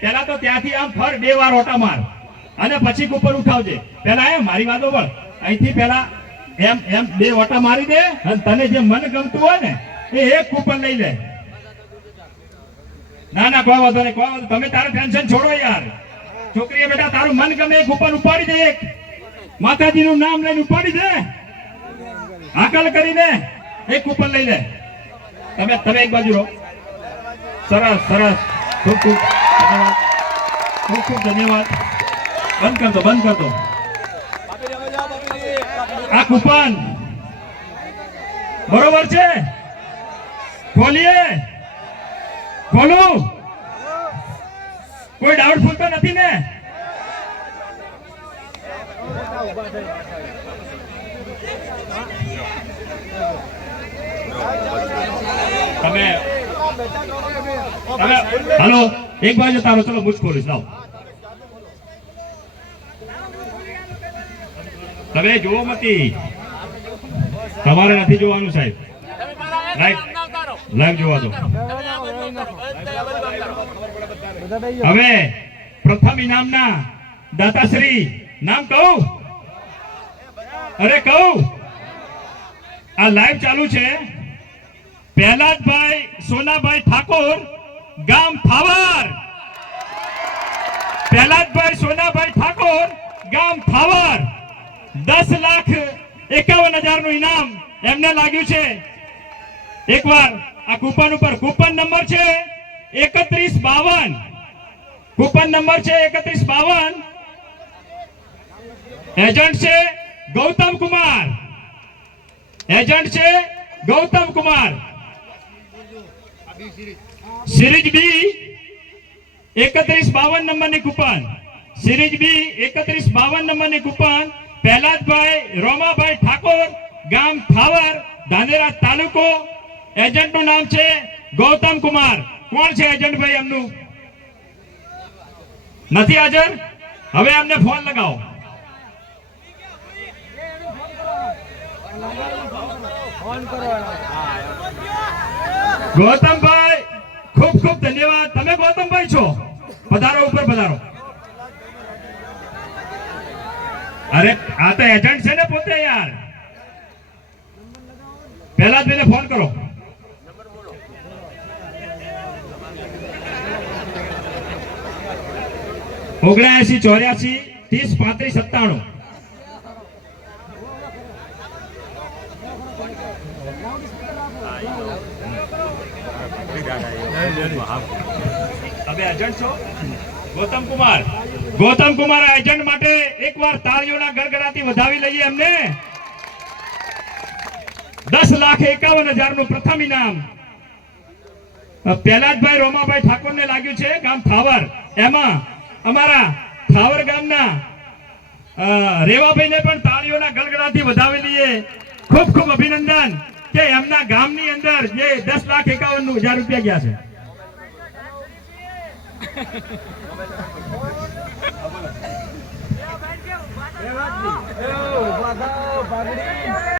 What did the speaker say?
પેલા તો ત્યાંથી આમ ફર બે વાર ઓટા માર. અને પછી ઉપર ઉઠાવજે. પેલા એ, મારી વાતો પણ અહીંથી પેલા એમ એમ, બે ઓટા મારી દે અને તને જે મન ગમતું હોય ને, એ એક કૂપન લઈ લે. ના ના, કોઈ વાંધો નહીં, કોઈ વાંધો તમે તારું ટેન્શન છોડો યાર. છોકરીએ બેટા, તારું મન ગમે એક કૂપન ઉપાડી દે એક. માતાજીનું નામ લઈને ઉપાડી દે. આકલ કરીને એક કૂપન લઈ લે. તમે તમે એક બાજુ રહો. સરસ સરસ. ખૂબ ખૂબ ધન્યવાદ. ખૂબ ખૂબ ધન્યવાદ. બંધ કરતો બંધ કરતો. આ કુપન. બરોબર છે? ખોલીએ. ખોલું. કોઈ ડાઉટફુલ તો નથી ને? તમે તમે હાલો, એક બાજુ તારો, ચલો, મુજ ખોલીશ લાવો. તમે જોવો મતી. તમારે નથી જોવાનું, સાહેબ. લાઈવ લાઈવ જોવા દો. હવે પ્રથમ ઇનામના દાતાશ્રી, નામ કહું. અરે કહું. આ લાઈવ ચાલુ છે. પહેલાદભાઈ, સોનાભાઈ ઠાકોર, ગામ થાવર. પહેલાદભાઈ, સોનાભાઈ ઠાકોર, ગામ થાવર. દસ લાખ એકાવન હજારનું ઇનામ એમને લાગ્યું છે. એકવાર આ કૂપન ઉપર કૂપન નંબર છે એકત્રીસ બાવન. કૂપન નંબર છે એકત્રીસ બાવન. એજન્ટ છે ગૌતમ કુમાર. એજન્ટ છે ગૌતમ કુમાર. સિરીજ બી એકત્રીસ બાવન નંબરની કુપન. સિરીજ બી એકત્રીસ બાવન નંબરની કુપન. પહેલાદભાઈ, રોમાભાઈ ઠાકોર, ગામ થાવર, ધાનેરા તાલુકો. એજન્ટનું નામ છે ગૌતમ કુમાર. કોણ છે એજન્ટ ભાઈ એમનું? નથી હાજર? હવે એમને ફોન લગાવો. ગૌતમભાઈ, ખૂબ ખૂબ ધન્યવાદ. તમે ગૌતમભાઈ છો? પધારો ઉપર પધારો. અરે, આ તો એજન્ટ છે ને પોતે યાર. પહેલા જ મને ફોન કરો. ઓગણ્યાસી, ચોર્યાસી, ત્રીસ, પાંત્રીસ, સત્તાણું. તમે એજન્ટ છો? ગૌતમ કુમાર. એજન્ટ માટે એકવાર તાળીઓના ગડગડાથી વધાવી લઈએ એમને. દસ લાખ એકાવન હજારનું પ્રથમ ઇનામ. પહેલાજભાઈ રોમાભાઈ ઠાકોર ને લાગ્યું છે ગામ થાવર. એમાં અમારા થાવર ગામના રેવાભાઈ ને પણ તાળીઓના ગડગડાથી વધાવી લઈએ. ખૂબ ખૂબ અભિનંદન. કે એમના ગામની અંદર જે દસ લાખ એકાવનનું હજાર રૂપિયા ગયા છે